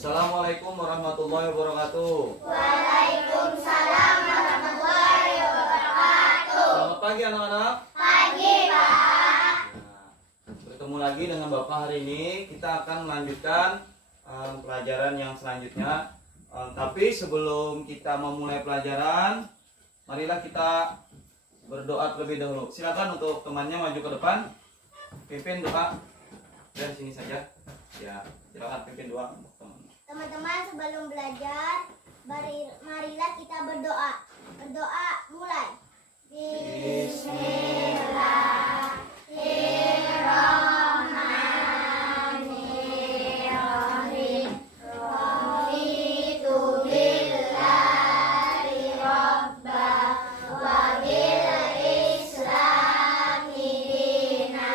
Assalamualaikum warahmatullahi wabarakatuh. Waalaikumsalam warahmatullahi wabarakatuh. Selamat pagi anak-anak. Pagi, Pak. Bertemu lagi dengan Bapak hari ini. Kita akan melanjutkan pelajaran yang selanjutnya. Tapi sebelum kita memulai pelajaran, marilah kita berdoa terlebih dahulu. Silakan untuk temannya maju ke depan. Pimpin doa dari sini saja. Ya, silakan pimpin doa untuk teman. Teman-teman, sebelum belajar, marilah kita berdoa. Berdoa mulai. Bismillahirrahmanirrahim. Raditu billahi rabba wa bil islami dina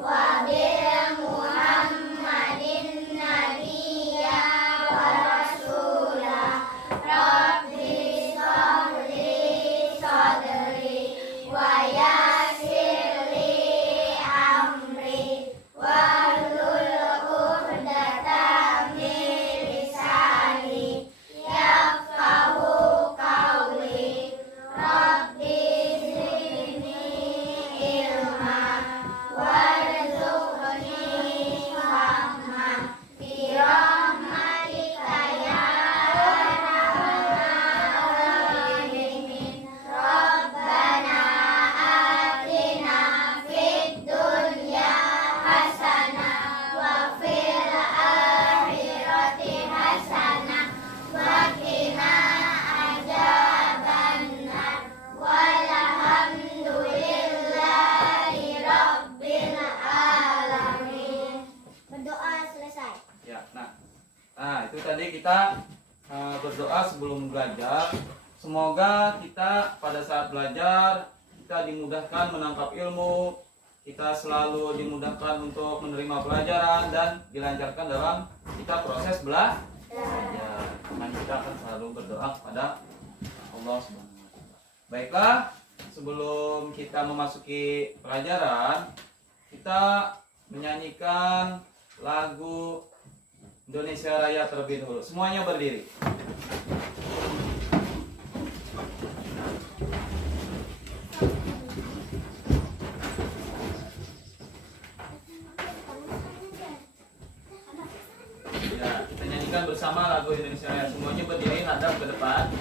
wa bil muhammadin nabiyya wa rasulah. Rabbi sholli sadri wa yassir li amri wahlul 'uqdatam min lisani yafqahu qawli. Rabbi zidni ilma warzuqni fahma bi rahmatika ya arhamar rahimin. Rabbana atina fid dunya hasanah wa fil akhirati hasanah wa qina adzabannar. Walhamdulillahi rabbil alamin. Berdoa selesai. Ya, nah itu tadi kita berdoa sebelum belajar. Semoga kita pada saat belajar kita dimudahkan menangkap ilmu, kita selalu dimudahkan untuk menerima pelajaran dan dilancarkan dalam kita proses belajar. Nah, kita akan selalu berdoa kepada Allah Subhanahu wa Ta'ala. Baiklah, sebelum kita memasuki pelajaran, kita menyanyikan lagu Indonesia Raya terlebih dahulu. Semuanya berdiri. Ya, kita nyanyikan bersama lagu Indonesia Raya. Semuanya berdiri hadap ke depan.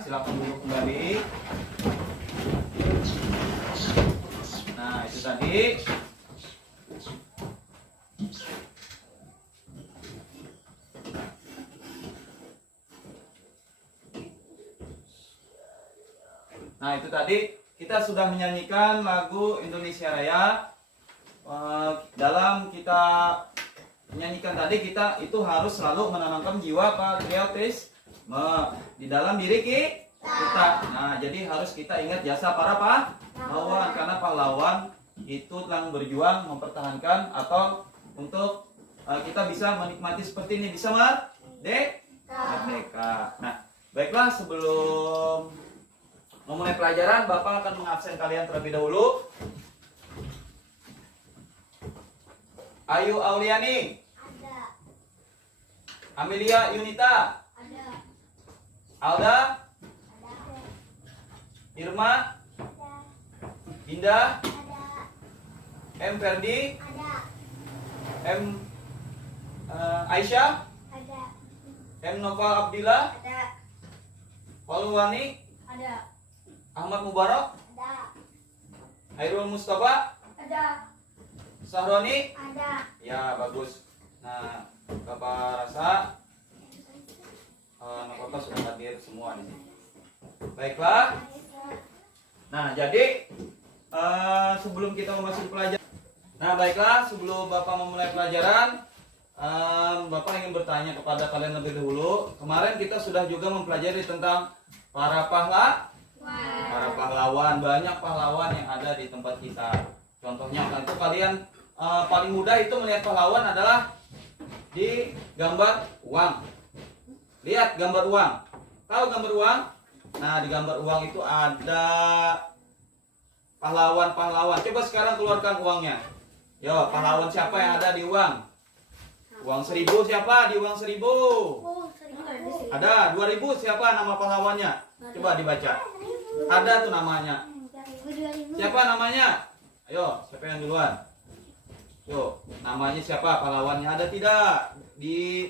Silakan duduk kembali. Nah, itu tadi. Nah, itu tadi kita sudah menyanyikan lagu Indonesia Raya dalam kita menyanyikan tadi, kita itu harus selalu menanamkan jiwa patriotisme di dalam diri kita. Nah, jadi harus kita ingat jasa para pahlawan, karena pahlawan itu telah berjuang mempertahankan atau untuk kita bisa menikmati seperti ini, bisa merdeka. Nah, baiklah, sebelum memulai pelajaran, Bapak akan mengabsen kalian terlebih dahulu. Ayu Auliani, Ada. Amelia Yunita, Ada. Alda, Ada. Irma, Ada. Indah, Ada. M Ferdi, Ada. M Aisyah, Ada. M Noval Abdillah, Ada. Waluwani, Ada. Ahmad Mubarak, Ada. Hairul Mustafa, Ada. Sahroni. Ada. Ya, bagus. Nah, Bapak rasa Bapak sudah hadir semua di sini. Baiklah. Nah, jadi sebelum kita memasuki pelajaran, nah baiklah, sebelum Bapak memulai pelajaran, Bapak ingin bertanya kepada kalian lebih dahulu. Kemarin kita sudah juga mempelajari tentang para pahlawan, banyak pahlawan yang ada di tempat kita. Contohnya, tentu kalian paling mudah itu melihat pahlawan adalah di gambar uang. Lihat gambar uang. Tahu gambar uang? Nah, di gambar uang itu ada pahlawan-pahlawan. Coba sekarang keluarkan uangnya. Yo, pahlawan siapa yang ada di uang? Uang 1.000 siapa di uang 1.000? Ada 2.000 siapa nama pahlawannya? Coba dibaca. Ada tuh namanya. Siapa namanya? Ayo, siapa yang duluan? Yuk, namanya siapa pahlawannya? Ada tidak di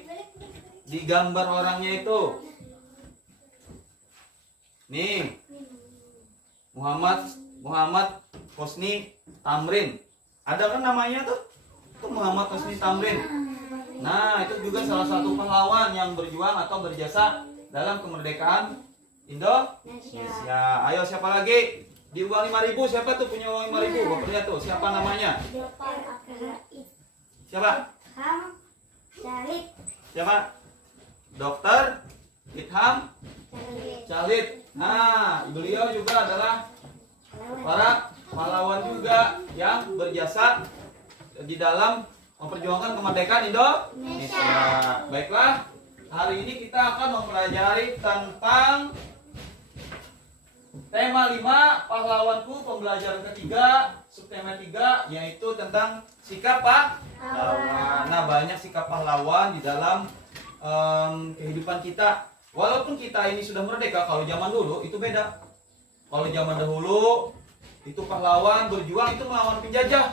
gambar orangnya itu? Nih, Muhammad Husni Tamrin. Ada kan namanya tuh? Itu Muhammad Husni Tamrin. Nah, itu juga salah satu pahlawan yang berjuang atau berjasa dalam kemerdekaan Indonesia. Ayo, siapa lagi? Di uang 5.000 siapa tuh punya uang 5.000? Bapak lihat tuh, siapa namanya? Siapa? Siapa? Dokter Itham Chalid. Nah, beliau juga adalah para pahlawan juga yang berjasa di dalam memperjuangkan kemerdekaan Indonesia. Baiklah, hari ini kita akan mempelajari tentang tema 5, pahlawanku, pembelajaran ketiga, subtema 3, yaitu tentang sikap pahlawan. Nah, banyak sikap pahlawan di dalam kehidupan kita. Walaupun kita ini sudah merdeka, kalau zaman dulu itu beda. Kalau zaman dahulu itu pahlawan berjuang itu melawan penjajah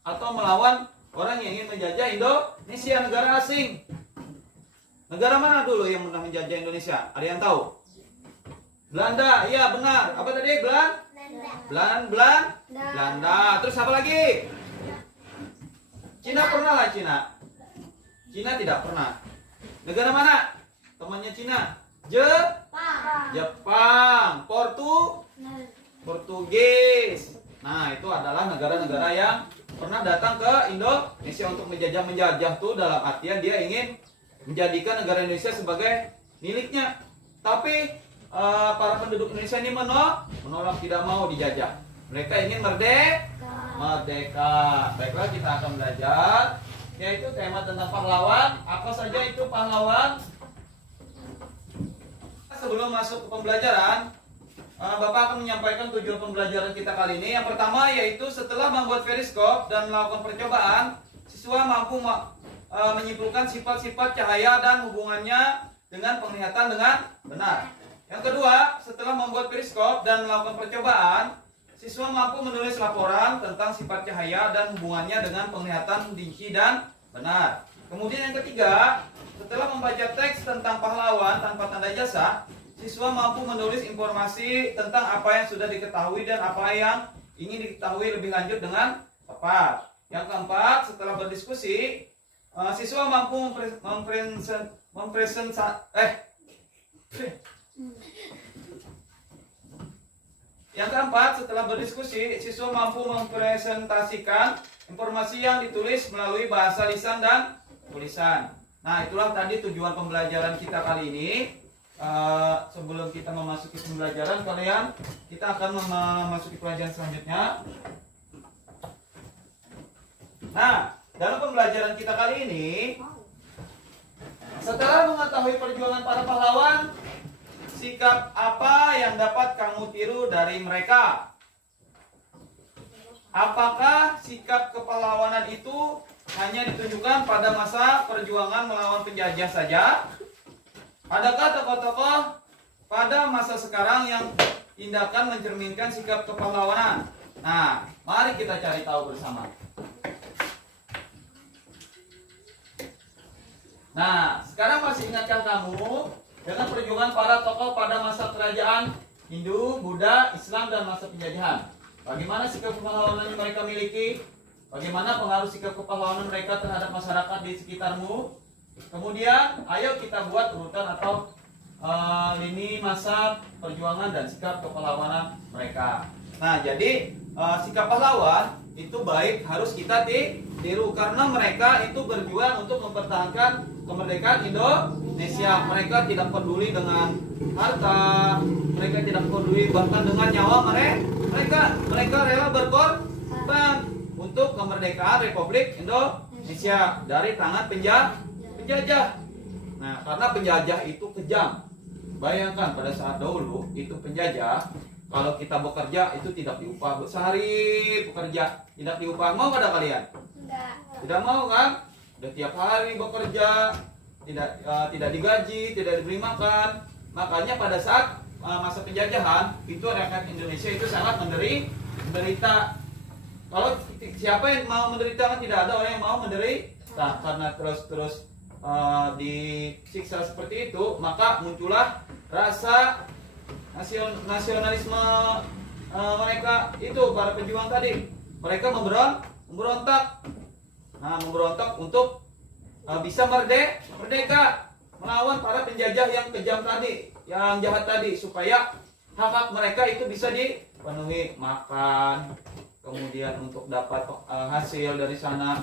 atau melawan orang yang ingin menjajah Indonesia, negara asing. Negara mana dulu yang pernah menjajah Indonesia? Ada yang tahu? Belanda, iya benar. Apa tadi? Belanda. Terus apa lagi? Cina pernah lah Cina. Cina tidak pernah. Negara mana? Temannya Cina. Jepang. Portugis. Nah, itu adalah negara-negara yang pernah datang ke Indonesia untuk menjajah tuh, dalam artian dia ingin menjadikan negara Indonesia sebagai miliknya. Tapi para penduduk Indonesia ini menolak, tidak mau dijajah. Mereka ingin merdeka. Baiklah, kita akan belajar yaitu tema tentang pahlawan. Apa saja itu pahlawan? Sebelum masuk ke pembelajaran, Bapak akan menyampaikan tujuan pembelajaran kita kali ini. Yang pertama yaitu setelah membuat periskop dan melakukan percobaan, siswa mampu menyimpulkan sifat-sifat cahaya dan hubungannya dengan penglihatan dengan benar. Yang kedua, setelah membuat periskop dan melakukan percobaan, siswa mampu menulis laporan tentang sifat cahaya dan hubungannya dengan penglihatan rinci dan benar. Kemudian yang ketiga, setelah membaca teks tentang pahlawan tanpa tanda jasa, siswa mampu menulis informasi tentang apa yang sudah diketahui dan apa yang ingin diketahui lebih lanjut dengan tepat. Yang keempat, setelah berdiskusi, siswa mampu Yang keempat, setelah berdiskusi, siswa mampu mempresentasikan informasi yang ditulis melalui bahasa lisan dan tulisan. Nah, itulah tadi tujuan pembelajaran kita kali ini. Sebelum kita memasuki pembelajaran kita akan memasuki pelajaran selanjutnya. Nah, dalam pembelajaran kita kali ini, setelah mengetahui perjuangan para pahlawan, sikap apa yang dapat kamu tiru dari mereka? Apakah sikap kepahlawanan itu hanya ditunjukkan pada masa perjuangan melawan penjajah saja? Adakah tokoh-tokoh pada masa sekarang yang tindakan mencerminkan sikap kepahlawanan? Nah, mari kita cari tahu bersama. Nah, sekarang masih ingatkah kamu dengan perjuangan para tokoh pada masa kerajaan Hindu, Buddha, Islam, dan masa penjajahan? Bagaimana sikap kepahlawanan yang mereka miliki? Bagaimana pengaruh sikap kepahlawanan mereka terhadap masyarakat di sekitarmu? Kemudian, ayo kita buat urutan atau lini masa perjuangan dan sikap kepahlawanan mereka. Nah, jadi sikap pahlawan itu baik harus kita tiru karena mereka itu berjuang untuk mempertahankan kemerdekaan Indonesia. Mereka tidak peduli dengan harta, mereka tidak peduli bahkan dengan nyawa mereka rela berkorban untuk kemerdekaan Republik Indonesia dari tangan penjajah. Nah, karena penjajah itu kejam. Bayangkan pada saat dahulu itu penjajah, kalau kita bekerja itu tidak diupah, sehari bekerja tidak diupah. Mau nggak ada kalian? Tidak mau kan? Udah tiap hari bekerja, tidak digaji, tidak diberi makan. Makanya pada saat masa penjajahan itu rakyat Indonesia itu sangat menderita. Kalau siapa yang mau menderita kan tidak ada orang yang mau menderita. Karena terus disiksa seperti itu, maka muncullah rasa nasionalisme mereka itu, para pejuang tadi. Mereka memberontak. Nah, memberontak untuk bisa merdeka melawan para penjajah yang kejam tadi, yang jahat tadi, supaya hak-hak mereka itu bisa dipenuhi, makan, kemudian untuk dapat hasil dari sana.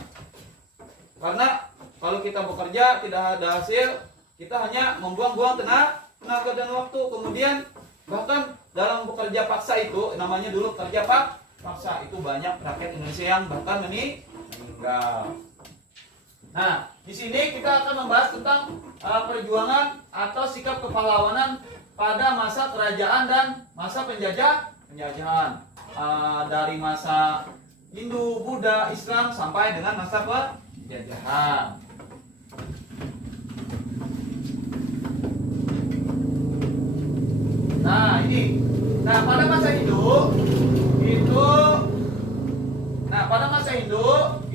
Karena kalau kita bekerja tidak ada hasil, kita hanya membuang-buang tenaga dan waktu. Kemudian bahkan dalam bekerja paksa itu, namanya dulu kerja paksa, itu banyak rakyat Indonesia yang bahkan meninggal. Nah, di sini kita akan membahas tentang perjuangan atau sikap kepahlawanan pada masa kerajaan dan masa penjajahan. Dari masa Hindu, Buddha, Islam sampai dengan masa penjajahan. Nah, ini. Nah, pada masa Hindu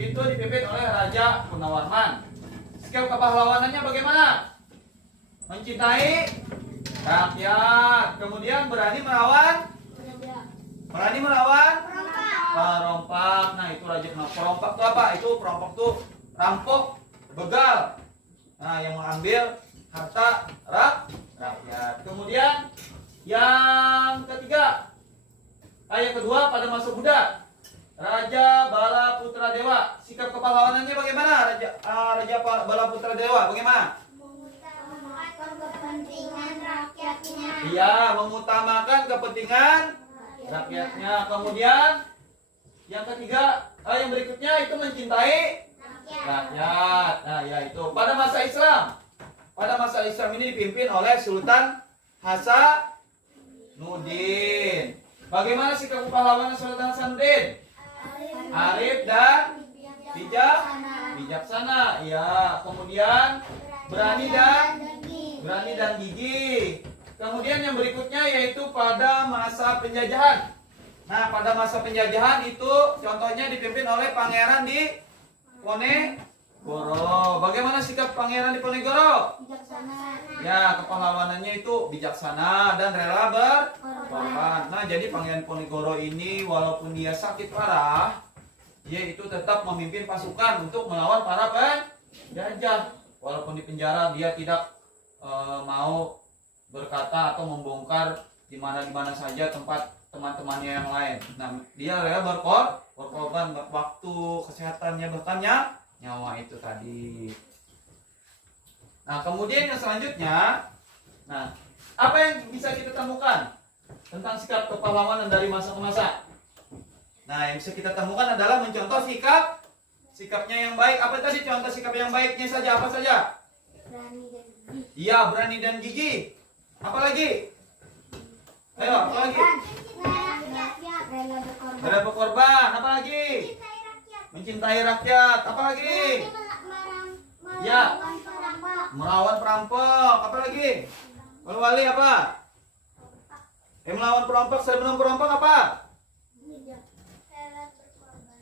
itu dipimpin oleh Raja Gunawarman. Sikap kepahlawanannya bagaimana? Mencintai rakyat, kemudian berani melawan perompak. Nah, itu Raja perompak itu apa? Itu perompak tuh rampok, begal. Nah, yang mengambil harta rakyat. Kemudian yang kedua pada masa Buddha, Raja Bala Putra Dewa. Sikap kepahlawanannya bagaimana? Raja Bala Putra Dewa bagaimana? Mengutamakan kepentingan rakyatnya. Iya, mengutamakan kepentingan rakyatnya. Kemudian yang yang berikutnya itu mencintai rakyat. Nah, ya itu. Pada masa Islam ini dipimpin oleh Sultan Hasanuddin. Bagaimana sikap kepahlawanan Sultan Hasanuddin? Arif dan bijaksana. Ya, kemudian berani dan gigih. Kemudian yang berikutnya yaitu pada masa penjajahan. Nah, pada masa penjajahan itu contohnya dipimpin oleh Pangeran Diponegoro. Bagaimana sikap Pangeran Diponegoro? Bijaksana. Ya, kepahlawanannya itu bijaksana dan rela berkorban. Nah, jadi Pangeran Diponegoro ini walaupun dia sakit parah, dia itu tetap memimpin pasukan untuk melawan para penjajah. Walaupun di penjara, dia tidak mau berkata atau membongkar di mana saja tempat teman-temannya yang lain. Nah, dia rela berkorban waktu, kesehatannya, bahkan nyawa itu tadi. Nah, kemudian yang selanjutnya, nah, apa yang bisa kita temukan tentang sikap kepahlawanan dari masa ke masa? Nah, yang bisa kita temukan adalah mencontoh sikapnya yang baik. Apa tadi contoh sikap yang baiknya saja? Apa saja? Berani dan gigih. Iya, berani dan gigih. Apa lagi? Ayo, apa lagi? Rakyat, rela berkorban. Rela berkorban. Apa lagi? Mencintai rakyat. Apa lagi? Ya. Melawan perampok. Apa lagi? Wali apa? Melawan perampok, sebelum perampok apa?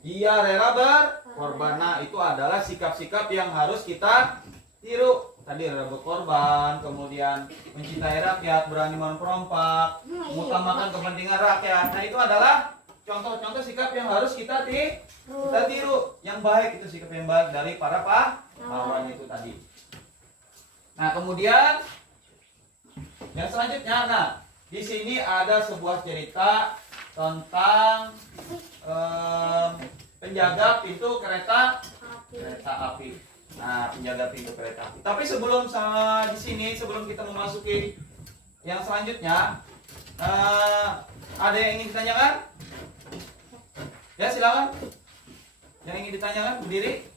Iya, rela berkorban. Nah, itu adalah sikap-sikap yang harus kita tiru. Tadi rela berkorban, kemudian mencintai rakyat, berani melawan perampok, mengutamakan kepentingan rakyat. Nah, itu adalah contoh-contoh sikap yang harus kita tiru. Yang baik itu sikap yang baik dari para pahlawan itu tadi. Nah, kemudian yang selanjutnya, nah, di sini ada sebuah cerita tentang penjaga pintu kereta api. Nah, penjaga pintu kereta api. Tapi sebelum di sini, sebelum kita memasuki yang selanjutnya, ada yang ingin ditanyakan? Ya, silakan. Yang ingin ditanyakan, berdiri.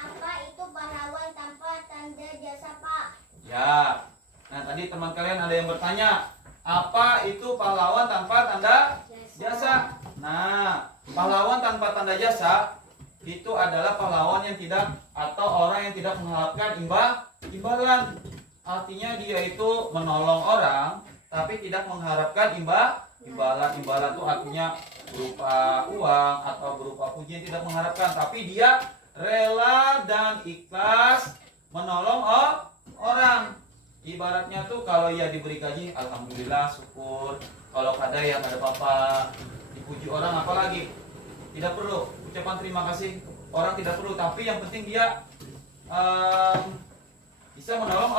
Apa itu pahlawan tanpa tanda jasa, Pak? Ya. Nah, tadi teman kalian ada yang bertanya, apa itu pahlawan tanpa tanda jasa? Nah, pahlawan tanpa tanda jasa itu adalah pahlawan yang tidak, atau orang yang tidak mengharapkan imbalan. Artinya dia itu menolong orang tapi tidak mengharapkan imbalan. Imbalan itu artinya berupa uang atau berupa pujian, tidak mengharapkan, tapi dia rela dan ikhlas menolong orang. Ibaratnya tuh kalau ya diberi gaji, alhamdulillah, syukur. Kalau kada ya kada apa-apa. Dipuji orang apalagi, tidak perlu ucapan terima kasih orang, tidak perlu, tapi yang penting dia bisa menolong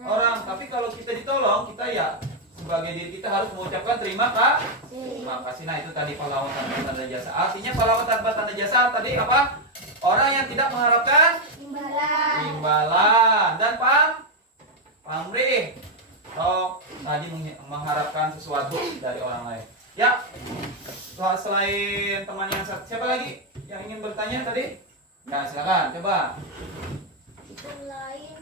orang. Tapi kalau kita ditolong, kita ya sebagai diri kita harus mengucapkan terima kasih. Nah, itu tadi pahlawan tanpa tanda jasa. Artinya pahlawan tanpa tanda jasa tadi apa? Orang yang tidak mengharapkan imbalan dan pamrih, atau tadi mengharapkan sesuatu dari orang lain. Ya, selain teman yang satu, siapa lagi yang ingin bertanya tadi? Ya, silakan, coba. Selain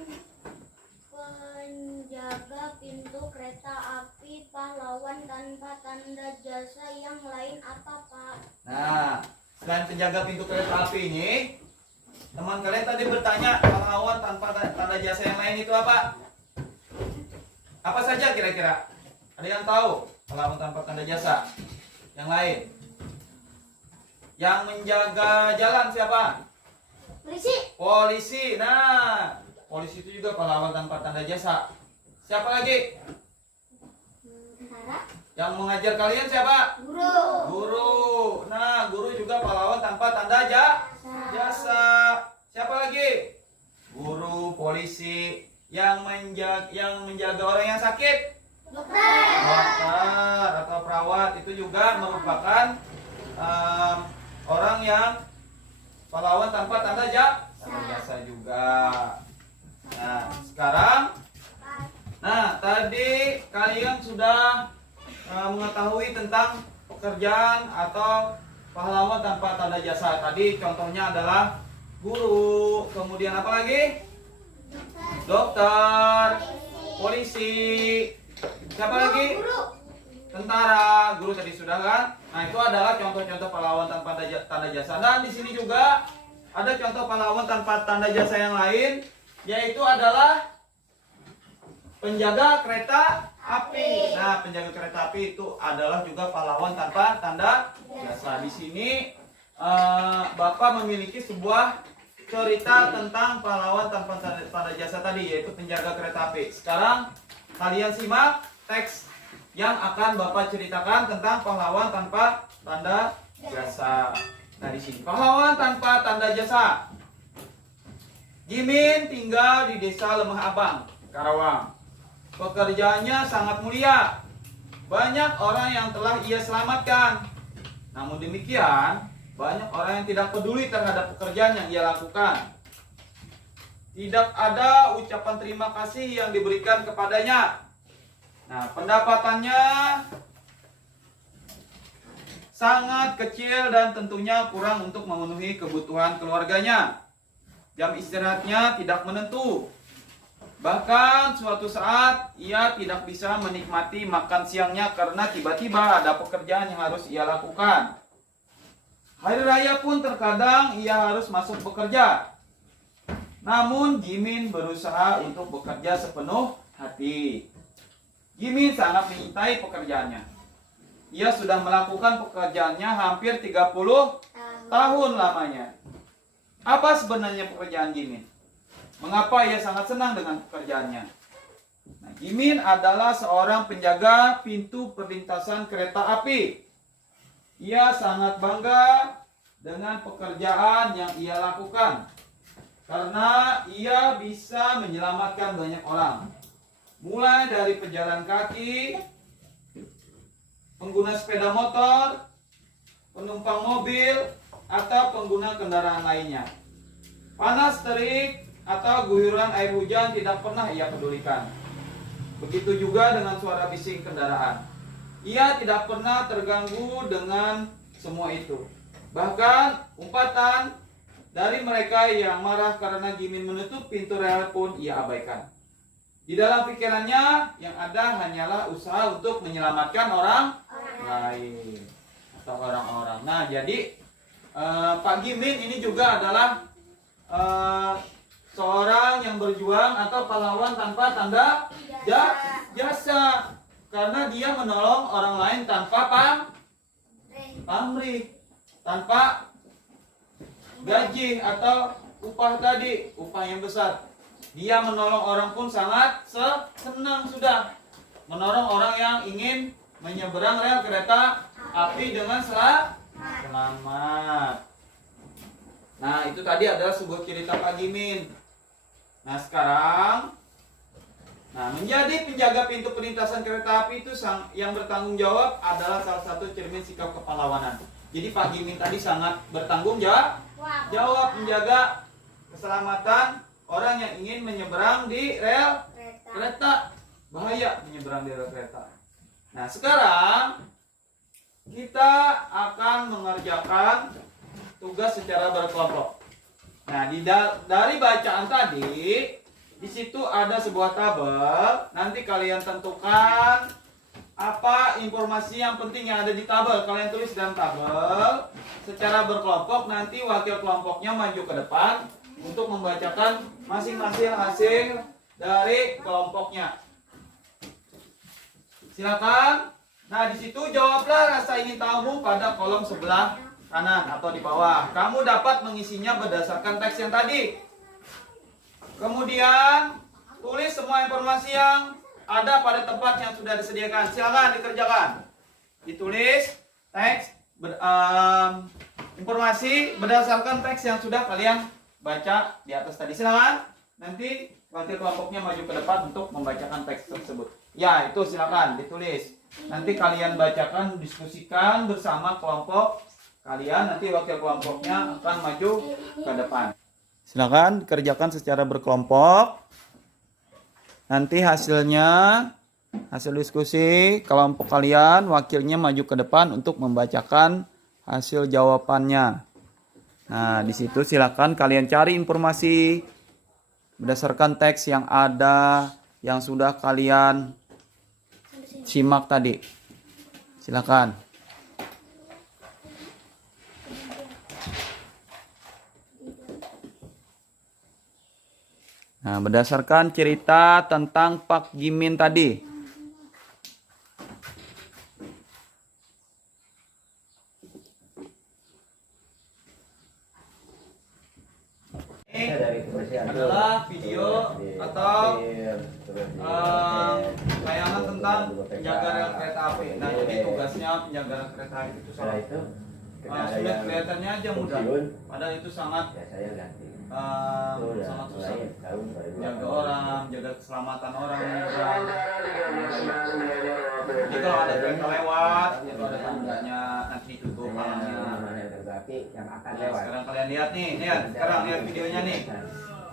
penjaga pintu kereta api, pahlawan tanpa tanda jasa yang lain apa, Pak? Nah, selain penjaga pintu kereta api ini, teman kalian tadi bertanya pahlawan tanpa tanda jasa yang lain itu apa? Apa saja kira-kira? Ada yang tahu pahlawan tanpa tanda jasa yang lain? Yang menjaga jalan siapa? Polisi. Nah, polisi itu juga pahlawan tanpa tanda jasa. Siapa lagi? Tentara. Yang mengajar kalian siapa? Guru. Nah, guru juga pahlawan tanpa tanda jasa. Siapa lagi? Guru, polisi. Yang menjaga orang yang sakit, dokter atau perawat, itu juga merupakan orang yang pahlawan tanpa tanda jasa juga. Nah, sekarang, tadi kalian sudah mengetahui tentang pekerjaan atau pahlawan tanpa tanda jasa. Tadi contohnya adalah guru, kemudian apa lagi? Dokter, polisi, siapa lagi? Tentara, guru tadi sudah kan? Nah, itu adalah contoh-contoh pahlawan tanpa tanda jasa. Dan di sini juga ada contoh pahlawan tanpa tanda jasa yang lain, yaitu adalah penjaga kereta api. Nah, penjaga kereta api itu adalah juga pahlawan tanpa tanda jasa. Di sini Bapak memiliki sebuah cerita tentang pahlawan tanpa tanda jasa tadi, yaitu penjaga kereta api. Sekarang kalian simak teks yang akan Bapak ceritakan tentang pahlawan tanpa tanda jasa. Nah, di sini pahlawan tanpa tanda jasa. Jimin tinggal di desa Lemah Abang, Karawang. Pekerjaannya sangat mulia. Banyak orang yang telah ia selamatkan. Namun demikian, banyak orang yang tidak peduli terhadap pekerjaan yang ia lakukan. tidak ada ucapan terima kasih yang diberikan kepadanya. Nah, pendapatannya sangat kecil dan tentunya kurang untuk memenuhi kebutuhan keluarganya. Jam istirahatnya tidak menentu. Bahkan suatu saat ia tidak bisa menikmati makan siangnya karena tiba-tiba ada pekerjaan yang harus ia lakukan. Hari raya pun terkadang ia harus masuk bekerja. Namun Jimin berusaha untuk bekerja sepenuh hati. Jimin sangat mencintai pekerjaannya. Ia sudah melakukan pekerjaannya hampir 30 tahun lamanya. Apa sebenarnya pekerjaan Jimin? Mengapa ia sangat senang dengan pekerjaannya? Nah, Jimin adalah seorang penjaga pintu perlintasan kereta api. Ia sangat bangga dengan pekerjaan yang ia lakukan karena ia bisa menyelamatkan banyak orang. Mulai dari pejalan kaki, pengguna sepeda motor, penumpang mobil, atau pengguna kendaraan lainnya. Panas terik atau guyuran air hujan tidak pernah ia pedulikan. Begitu juga dengan suara bising kendaraan. Ia tidak pernah terganggu dengan semua itu. Bahkan umpatan dari mereka yang marah karena Jimin menutup pintu rel pun ia abaikan. Di dalam pikirannya yang ada hanyalah usaha untuk menyelamatkan orang lain atau orang-orang. Nah, jadi Pak Jimin ini juga adalah seorang yang berjuang atau pahlawan tanpa tanda jasa, karena dia menolong orang lain tanpa pamrih, tanpa gaji atau upah tadi, upah yang besar. Dia menolong orang pun sangat senang sudah. Menolong orang yang ingin menyeberang rel kereta api dengan selamat. Nah, itu tadi adalah sebuah cerita Pak Jimin. Nah, sekarang menjadi penjaga pintu perlintasan kereta api itu yang bertanggung jawab adalah salah satu cermin sikap kepahlawanan. Jadi Pak Jimin tadi sangat bertanggung jawab menjaga keselamatan orang yang ingin menyeberang di rel kereta. Bahaya menyeberang di rel kereta. Nah, sekarang kita akan mengerjakan tugas secara berkelompok. Nah, dari bacaan tadi, di situ ada sebuah tabel. Nanti kalian tentukan apa informasi yang penting yang ada di tabel. Kalian tulis dalam tabel secara berkelompok. Nanti wakil kelompoknya maju ke depan untuk membacakan masing-masing hasil dari kelompoknya. Silakan. Nah, di situ jawablah rasa ingin tahumu pada kolom sebelah kanan atau di bawah. Kamu dapat mengisinya berdasarkan teks yang tadi. Kemudian tulis semua informasi yang ada pada tempat yang sudah disediakan. Silakan dikerjakan. Ditulis teks informasi berdasarkan teks yang sudah kalian baca di atas tadi. Silakan. Nanti wakil kelompoknya maju ke depan untuk membacakan teks tersebut. Ya, itu silakan ditulis. Nanti kalian bacakan, diskusikan bersama kelompok kalian. Nanti wakil kelompoknya akan maju ke depan. Silakan kerjakan secara berkelompok. Nanti hasilnya, hasil diskusi kelompok kalian, wakilnya maju ke depan untuk membacakan hasil jawabannya. Nah, di situ silakan kalian cari informasi berdasarkan teks yang ada, yang sudah kalian simak tadi. Silakan. Nah, berdasarkan cerita tentang Pak Jimin tadi. Ini adalah video atau tayangan tentang penjaga rel kereta api. Nah, jadi tugasnya penjaga rel kereta api itu sudah kelihatannya aja mudah, padahal itu sangat sangat susah. Jaga orang, jaga keselamatan orang. Jadi kalau ada kereta lewat, itu ada tandanya, nanti ditutup palangnya. Nah, sekarang kalian lihat nih, sekarang lihat videonya nih.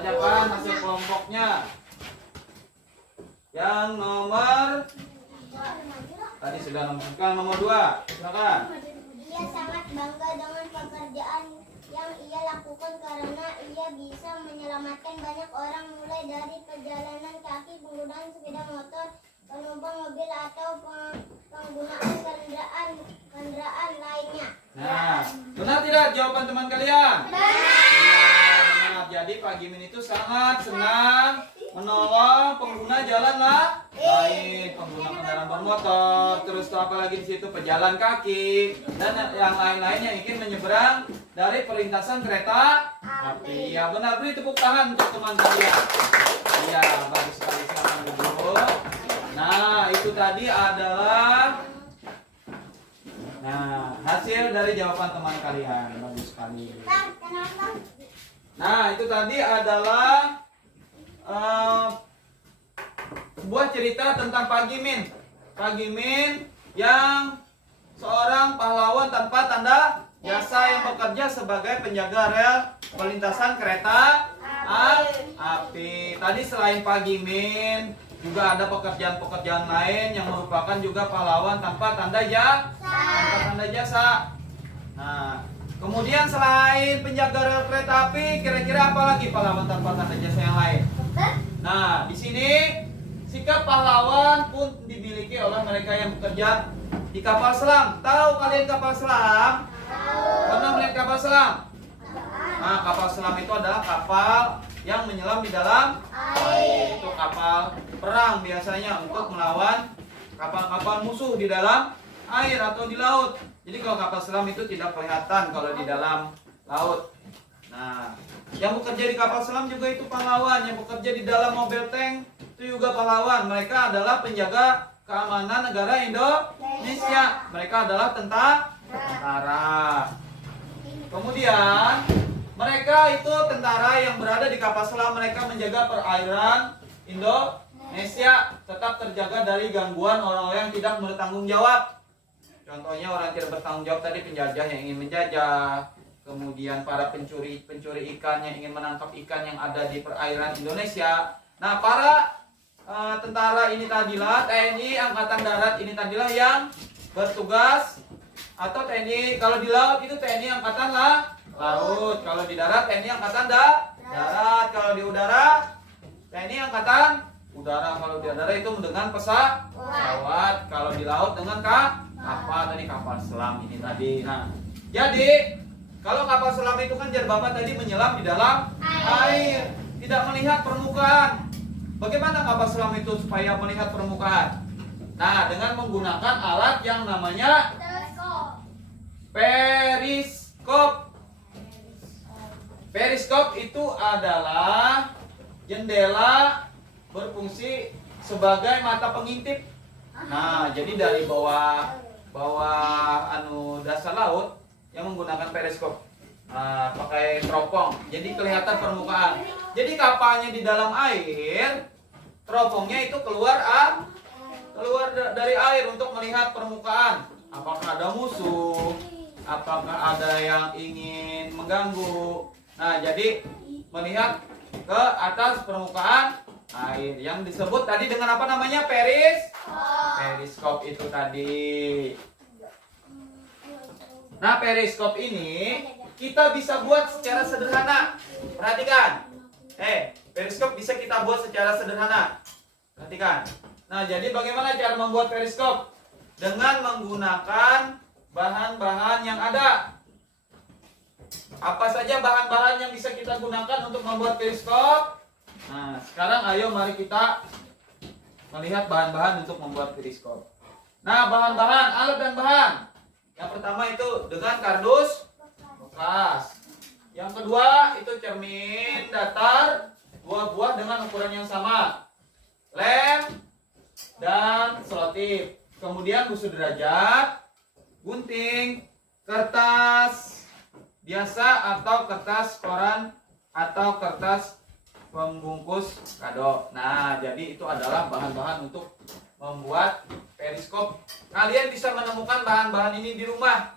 Bacakan hasil kelompoknya. Yang nomor tadi sudah nomor 2. Silakan. Ia sangat bangga dengan pekerjaan yang ia lakukan karena ia bisa menyelamatkan banyak orang mulai dari perjalanan kaki, penggunaan sepeda motor, penumpang mobil atau penggunaan kendaraan lainnya. Nah, benar tidak jawaban teman kalian? Iya, benar. Jadi Pak Gimin itu sangat senang menolong pengguna jalan lain, pengguna kendaraan bermotor, terus tuh apa lagi di situ pejalan kaki dan yang lain-lain yang ingin menyeberang dari perlintasan kereta api. Ya benar, beri tepuk tangan untuk teman kalian. Iya, bagus sekali, silakan duduk. Nah, itu tadi adalah hasil dari jawaban teman kalian. Bagus sekali. Nah, itu tadi adalah sebuah cerita tentang Pak Gimin. Pak Gimin yang seorang pahlawan tanpa tanda jasa yang bekerja sebagai penjaga rel perlintasan kereta api. Tadi selain Pak Gimin, juga ada pekerjaan-pekerjaan lain yang merupakan juga pahlawan tanpa tanda jasa. Nah, kemudian selain penjaga rel kereta api, kira-kira apa lagi pahlawan tanpa tanda jasa yang lain? Nah, di sini sikap pahlawan pun dimiliki oleh mereka yang bekerja di kapal selam. Tahu kalian kapal selam? Pernah melihat kapal selam? Nah, kapal selam itu adalah kapal yang menyelam di dalam air. Itu kapal perang biasanya untuk melawan kapal-kapal musuh di dalam air atau di laut. Jadi kalau kapal selam itu tidak kelihatan kalau di dalam laut. Nah, yang bekerja di kapal selam juga itu pahlawan. Yang bekerja di dalam mobil tank itu juga pahlawan. Mereka adalah penjaga keamanan negara Indonesia. Mereka adalah tentara. Kemudian mereka itu tentara yang berada di kapal selam. Mereka menjaga perairan Indonesia tetap terjaga dari gangguan orang-orang yang tidak bertanggung jawab. Contohnya orang tidak bertanggung jawab tadi, penjajah yang ingin menjajah. Kemudian para pencuri ikan yang ingin menangkap ikan yang ada di perairan Indonesia. Nah, para tentara ini tadilah, TNI Angkatan Darat ini tadilah yang bertugas, atau TNI kalau di laut itu TNI Angkatan Laut, kalau di darat TNI Angkatan Darat, kalau di udara TNI Angkatan Udara, kalau di udara itu dengan pesawat, kalau di laut dengan kapal tadi, kapal selam ini tadi. Nah, jadi kalau kapal selam itu kan jar bapak tadi menyelam di dalam air, tidak melihat permukaan. Bagaimana kapal selam itu supaya melihat permukaan? Nah, dengan menggunakan alat yang namanya periskop. Periskop itu adalah jendela berfungsi sebagai mata pengintip. Nah, jadi dari bawah dasar laut yang menggunakan periskop, pakai teropong, jadi kelihatan permukaan. Jadi kapalnya di dalam air, teropongnya itu keluar dari air untuk melihat permukaan. Apakah ada musuh? Apakah ada yang ingin mengganggu? Nah, jadi melihat ke atas permukaan air yang disebut tadi dengan apa namanya? Periskop itu tadi. Nah, periskop ini kita bisa buat secara sederhana. Perhatikan. Periskop bisa kita buat secara sederhana. Perhatikan. Nah, jadi bagaimana cara membuat periskop? Dengan menggunakan bahan-bahan yang ada. Apa saja bahan-bahan yang bisa kita gunakan untuk membuat periskop? Nah, sekarang ayo mari kita melihat bahan-bahan untuk membuat periskop. Nah, bahan-bahan, alat dan bahan. Yang pertama itu dengan kardus bekas. Yang kedua itu cermin datar, dua buah dengan ukuran yang sama. Lem dan selotip. Kemudian busur derajat, gunting, kertas biasa atau kertas koran atau kertas pembungkus kado. Nah, jadi itu adalah bahan-bahan untuk membuat periskop. Kalian bisa menemukan bahan-bahan ini di rumah.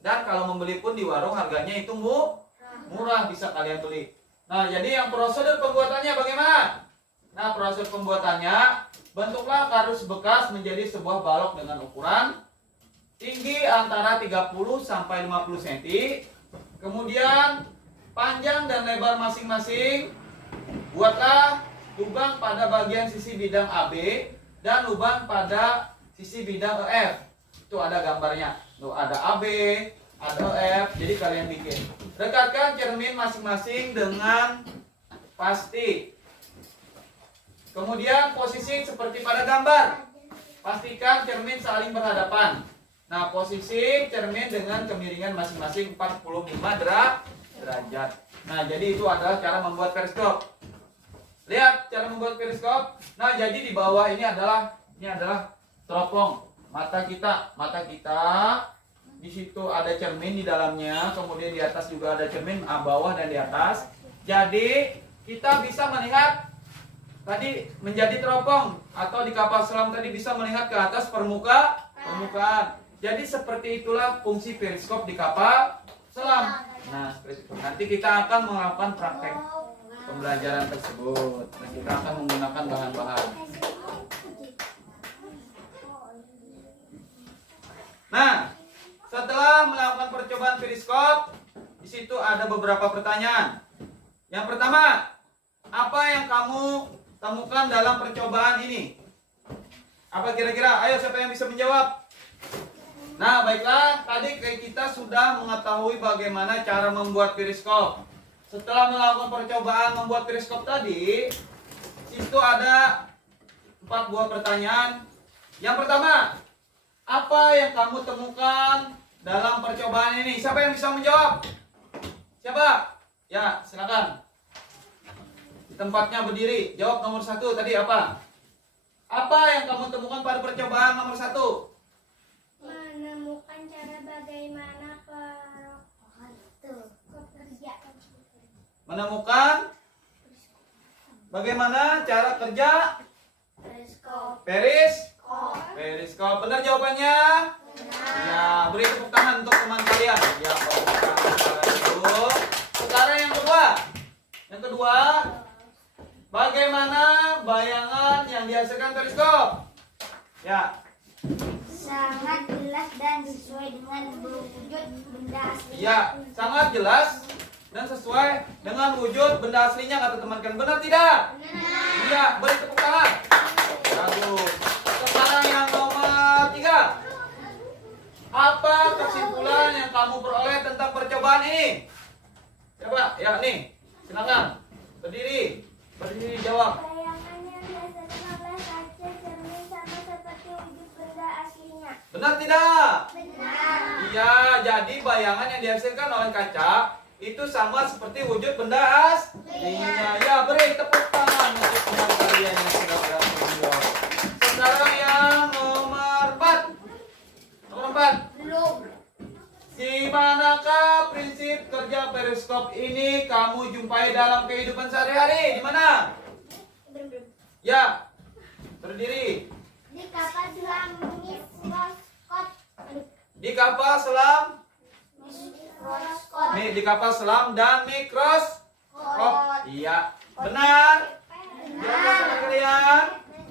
Dan kalau membeli pun di warung harganya itu murah, bisa kalian beli. Nah, jadi yang prosedur pembuatannya bagaimana? Nah, prosedur pembuatannya, bentuklah kardus bekas menjadi sebuah balok dengan ukuran tinggi antara 30 sampai 50 cm. Kemudian panjang dan lebar masing-masing. Buatlah lubang pada bagian sisi bidang AB dan lubang pada sisi bidang EF. Itu ada gambarnya. Tuh ada AB, ada EF. Jadi kalian bikin. Rekatkan cermin masing-masing dengan pasti. Kemudian posisi seperti pada gambar. Pastikan cermin saling berhadapan. Nah, posisi cermin dengan kemiringan masing-masing 45 derajat. Nah, jadi itu adalah cara membuat periskop. Lihat cara membuat periskop. Nah, jadi di bawah ini adalah teropong mata kita. Di situ ada cermin di dalamnya, kemudian di atas juga ada cermin, bawah dan di atas. Jadi kita bisa melihat tadi menjadi teropong atau di kapal selam tadi bisa melihat ke atas permukaan. Jadi seperti itulah fungsi periskop di kapal selam. Nah, seperti itu. Nanti kita akan melakukan praktek pembelajaran tersebut. Nah, kita akan menggunakan bahan-bahan. Nah, setelah melakukan percobaan periskop, di situ ada beberapa pertanyaan. Yang pertama, apa yang kamu temukan dalam percobaan ini? Apa kira-kira? Ayo, siapa yang bisa menjawab? Nah, baiklah, tadi kita sudah mengetahui bagaimana cara membuat periskop. Setelah melakukan percobaan membuat periskop tadi, situ ada 4 buah pertanyaan. Yang pertama, apa yang kamu temukan dalam percobaan ini? Siapa yang bisa menjawab? Siapa? Ya, silakan. Di tempatnya berdiri. Jawab nomor 1 tadi apa? Apa yang kamu temukan pada percobaan nomor 1? Menemukan cara bagaimana bekerja. Menemukan bagaimana cara kerja periskop. Benar jawabannya? Ya, beri tepuk tangan untuk teman kalian. Ya, tepuk tangan dulu. Sekarang yang kedua, bagaimana bayangan yang dihasilkan periskop? Ya. Sangat jelas dan sesuai dengan wujud benda asli. Ya, sangat jelas dan sesuai dengan wujud benda aslinya kata teman kalian. Benar tidak? Iya, beri tepuk tangan. Bagus. Sekarang yang nomor 3. Apa kesimpulan yang kamu peroleh tentang percobaan ini? Coba, ya nih. Silakan. Berdiri jawab. Bayangan yang dihasilkan oleh kaca cermin sama seperti wujud benda aslinya. Benar tidak? Benar. Iya, jadi bayangan yang dihasilkan oleh kaca itu sama seperti wujud benda aslinya. Ya, beri tepuk tangan untuk teman kalian yang sudah berhasil menjawab. Sekarang yang nomor 4. Nomor 4. Belum. Di manakah prinsip kerja periskop ini kamu jumpai dalam kehidupan sehari-hari? Di mana? Ya, berdiri. Di kapal selam mikroskop. Di kapal selam. Mikroskop. Nih, di kapal selam dan mikroskop. Iya, benar. Jawaban teman kalian?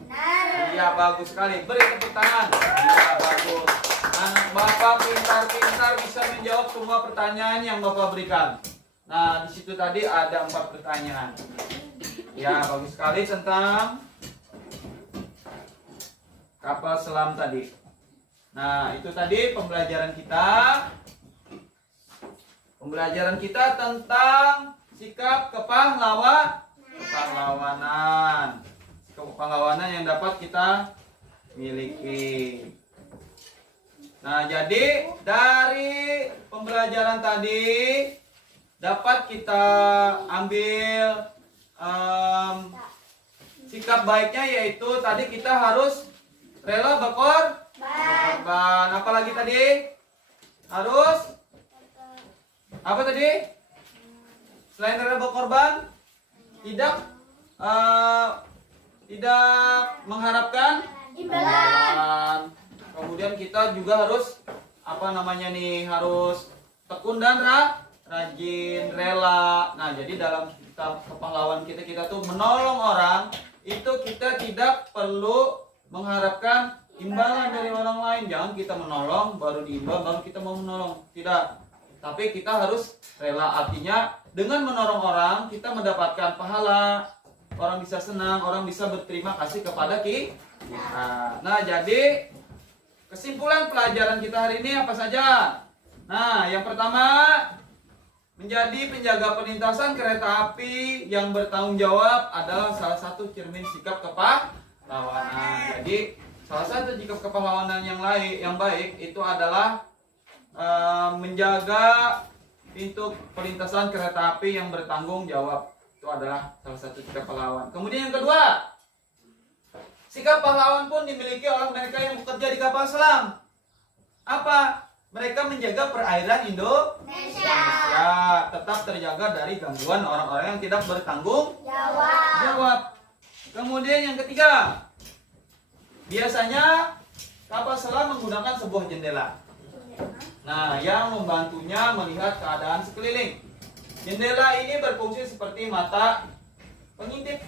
Benar. Iya, bagus sekali. Beri tepuk tangan. Iya, bagus. Anak Bapak pintar-pintar bisa menjawab semua pertanyaan yang Bapak berikan. Nah, di situ tadi ada 4 pertanyaan. Ya, bagus sekali tentang kapal selam tadi. Nah, itu tadi pembelajaran kita. Pembelajaran kita tentang sikap kepahlawanan. Sikap kepahlawanan yang dapat kita miliki. Nah, jadi dari pembelajaran tadi dapat kita ambil sikap baiknya, yaitu tadi kita harus rela berkorban. Apalagi tadi? Harus apa tadi? Selain rela berkorban, tidak mengharapkan imbalan. Kemudian kita juga harus harus tekun dan rajin, rela. Nah, jadi dalam kepahlawan kita tuh menolong orang, itu kita tidak perlu mengharapkan imbalan dari orang lain. Jangan kita menolong baru diimbal baru kita mau menolong, tidak. Tapi kita harus rela, artinya dengan menolong orang kita mendapatkan pahala, orang bisa senang, orang bisa berterima kasih kepada kita. Nah, jadi kesimpulan pelajaran kita hari ini apa saja? Nah, yang pertama, menjadi penjaga perlintasan kereta api yang bertanggung jawab adalah salah satu cermin sikap kepahlawanan. Jadi salah satu sikap kepahlawanan yang baik itu adalah menjaga pintu perlintasan kereta api yang bertanggung jawab. Itu adalah salah satu sikap pahlawan. Kemudian yang kedua, sikap pahlawan pun dimiliki oleh mereka yang bekerja di kapal selam. Apa? Mereka menjaga perairan Indonesia tetap terjaga dari gangguan orang-orang yang tidak bertanggung jawab. Kemudian yang ketiga, biasanya kapal selam menggunakan sebuah jendela. Nah, yang membantunya melihat keadaan sekeliling. Jendela ini berfungsi seperti mata pengintip.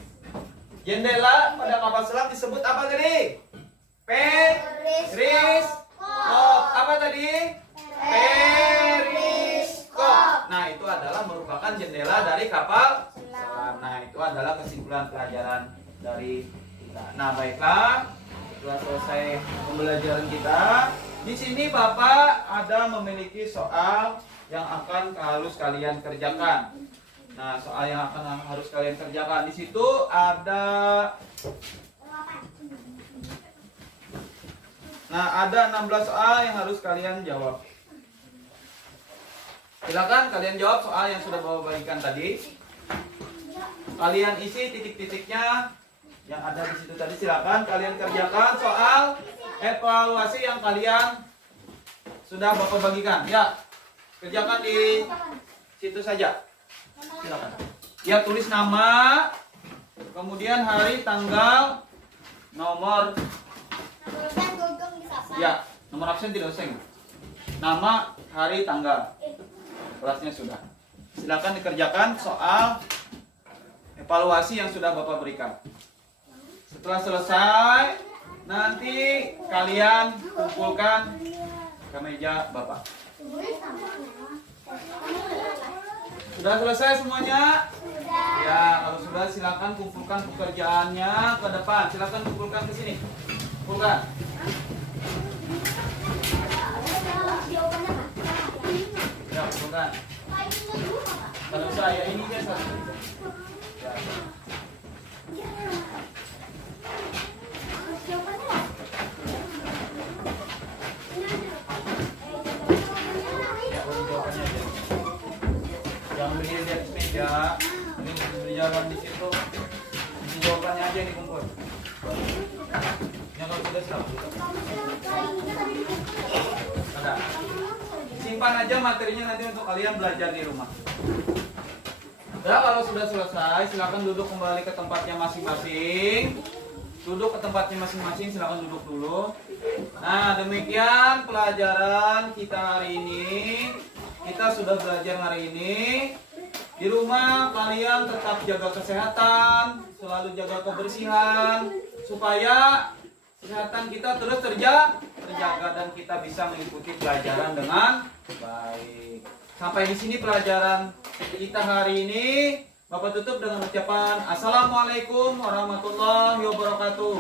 Jendela pada kapal selam disebut apa tadi? Periskop. Apa tadi? Periskop. Nah, itu adalah merupakan jendela dari kapal selam. Nah, itu adalah kesimpulan pelajaran dari kita. Nah, baiklah. Setelah selesai pembelajaran kita, di sini Bapak ada memiliki soal yang akan harus kalian kerjakan. Nah, soal yang harus kalian kerjakan di situ ada. Nah, ada 16 soal yang harus kalian jawab. Silakan kalian jawab soal yang sudah Bapak bagikan tadi. Kalian isi titik-titiknya yang ada di situ tadi. Silakan kalian kerjakan soal evaluasi yang kalian sudah Bapak bagikan. Ya, kerjakan di situ saja. Silakan. Ya, tulis nama, kemudian hari, tanggal, nomor. Ya, nomor absen tidak usah. Nama, hari, tanggal. Kelasnya sudah. Silakan dikerjakan soal evaluasi yang sudah Bapak berikan. Setelah selesai, nanti kalian kumpulkan ke meja Bapak. Sudah selesai semuanya? Ya, kalau sudah silakan kumpulkan pekerjaannya ke depan. Silakan kumpulkan ke sini. Kumpulkan. Ya, kumpulkan. Kalau saya ini ya satu. Ya. Jangan berdiri di atas meja, ini berjalan di situ. Isi jawabannya aja yang dikumpul. Yang kalau sudah siap. Ada. Simpan aja materinya nanti untuk kalian belajar di rumah. Nah, kalau sudah selesai, silakan duduk kembali ke tempatnya masing-masing. Duduk ke tempatnya masing-masing, silakan duduk dulu. Nah, demikian pelajaran kita hari ini. Kita sudah belajar hari ini. Di rumah kalian tetap jaga kesehatan, selalu jaga kebersihan, supaya kesehatan kita terus terjaga dan kita bisa mengikuti pelajaran dengan baik. Sampai di sini pelajaran kita hari ini. Bapak tutup dengan ucapan Assalamualaikum warahmatullahi wabarakatuh.